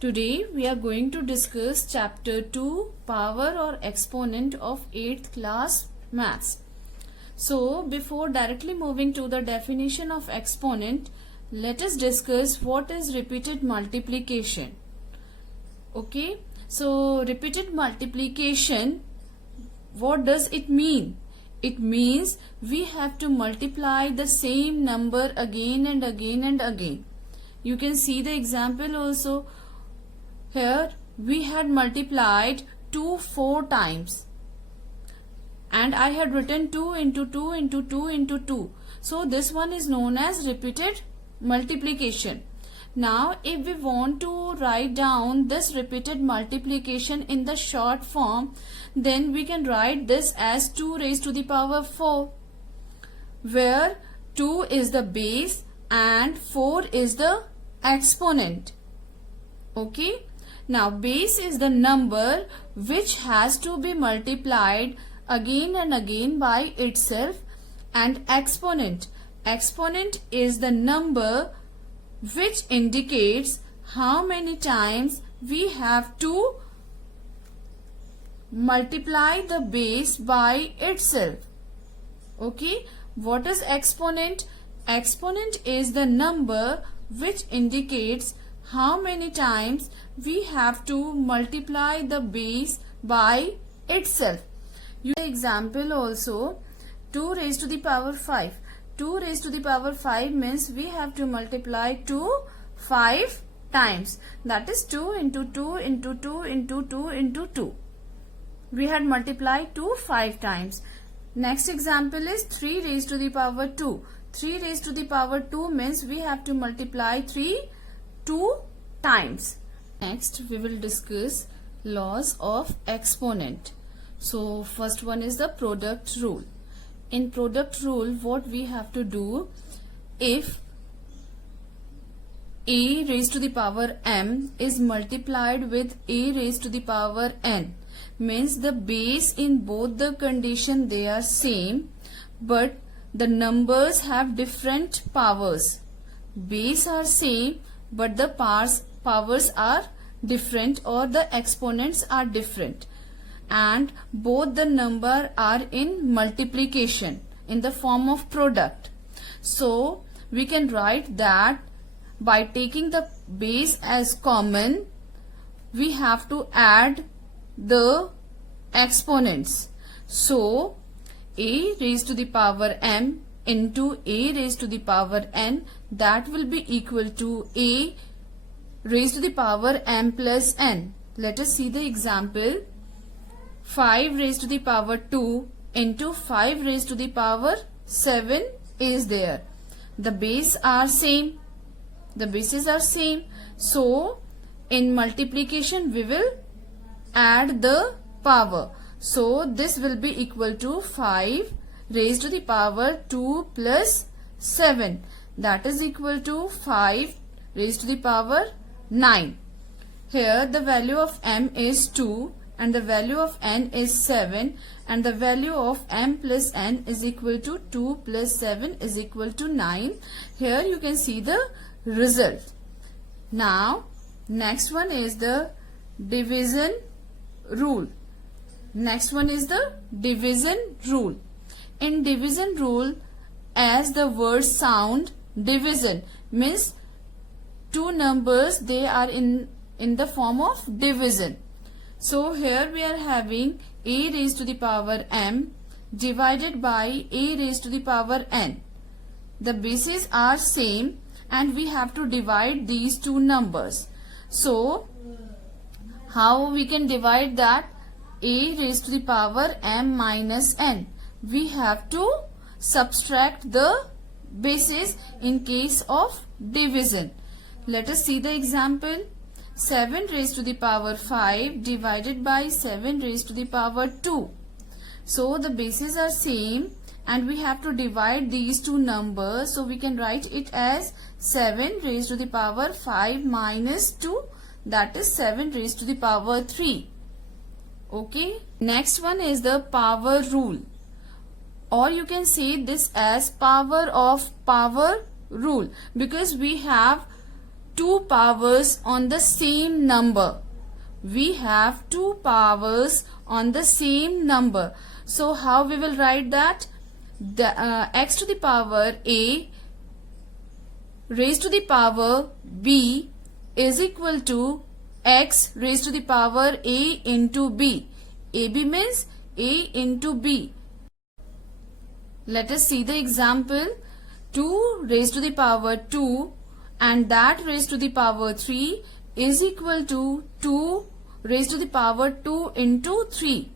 Today we are going to discuss chapter 2, power or exponent of 8th class maths. So before directly moving to the definition of exponent, let us discuss what is repeated multiplication. Okay, so repeated multiplication, what does it mean? It means we have to multiply the same number again and again and again. You can see the example also. Here we had multiplied 2 4 times and I had written 2 into 2 into 2 into 2. So this one is known as repeated multiplication. Now if we want to write down this repeated multiplication in the short form, then we can write this as 2 raised to the power 4, where 2 is the base and 4 is the exponent. Okay. Now base is the number which has to be multiplied again and again by itself, and exponent is the number which indicates how many times we have to multiply the base by itself. Okay, what is exponent? Exponent is the number which indicates how many times we have to multiply the base by itself. Example also, 2 raised to the power 5. 2 raised to the power 5 means we have to multiply 2 5 times. That is 2 into 2 into 2 into 2 into 2. We had multiplied 2 5 times. Next example is 3 raised to the power 2. 3 raised to the power 2 means we have to multiply 3 2 times. Next we will discuss laws of exponent. So first one is the product rule. In product rule, what we have to do, if a raised to the power m is multiplied with a raised to the power n, means the base in both the condition they are same, but the numbers have different powers. Base are same but the powers are different, or the exponents are different, and both the number are in multiplication in the form of product. So we can write that by taking the base as common, we have to add the exponents. So a raised to the power m into a raised to the power n, that will be equal to a raised to the power m plus n. Let us see the example. 5 raised to the power 2 into 5 raised to the power 7 is there. The base are same. The bases are same. So in multiplication we will add the power. So this will be equal to 5 raised to the power 2 plus 7. That is equal to 5 raised to the power 9. Here the value of m is 2 and the value of n is 7, and the value of m plus n is equal to 2 plus 7 is equal to 9. Here you can see the result. Now next one is the division rule. Next one is the division rule. In division rule, as the word sound, division means two numbers, they are in the form of division. So here we are having a raised to the power m divided by a raised to the power n. The bases are same and we have to divide these two numbers. So how we can divide that? A raised to the power m minus n. We have to subtract the bases in case of division. Let us see the example. 7 raised to the power 5 divided by 7 raised to the power 2. So the bases are same and we have to divide these two numbers. So we can write it as 7 raised to the power 5 minus 2, that is 7 raised to the power 3. Okay. Next one is the power rule, or you can say this as power of power rule, because we have two powers on the same number. We have two powers on the same number. So how we will write that? The x to the power a raised to the power b is equal to x raised to the power a into b. ab means a into b. Let us see the example. 2 raised to the power 2 and that raised to the power 3 is equal to 2 raised to the power 2 into 3.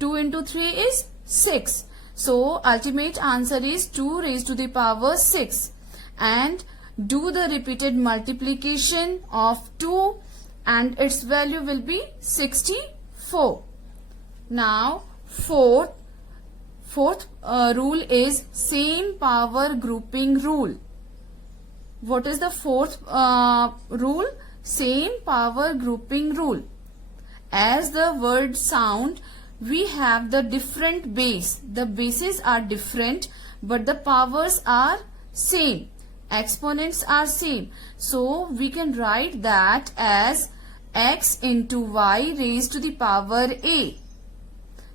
2 into 3 is 6. So ultimate answer is 2 raised to the power 6. And do the repeated multiplication of 2 and its value will be 64. Now fourth rule is same power grouping rule. What is the fourth rule? Same power grouping rule. As the word sound, we have the different base. The bases are different but the powers are same. Exponents are same. So we can write that as x into y raised to the power a.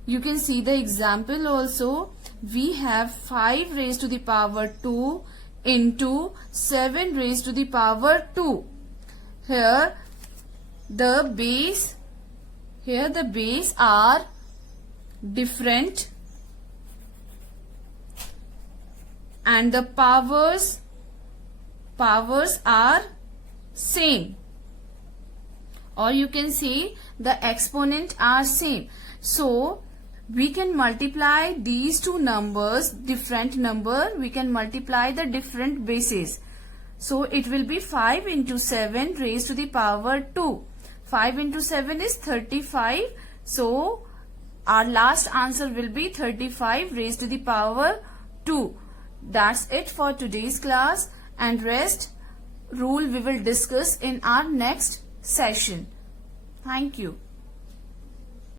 You can see the example also. We have 5 raised to the power 2 into 7 raised to the power 2. Here the base are different and the powers are same, or you can say the exponent are same. So we can multiply these two numbers, different number, we can multiply the different bases. So it will be 5 into 7 raised to the power 2. 5 into 7 is 35. So our last answer will be 35 raised to the power 2. That's it for today's class, and rest rule we will discuss in our next session. Thank you.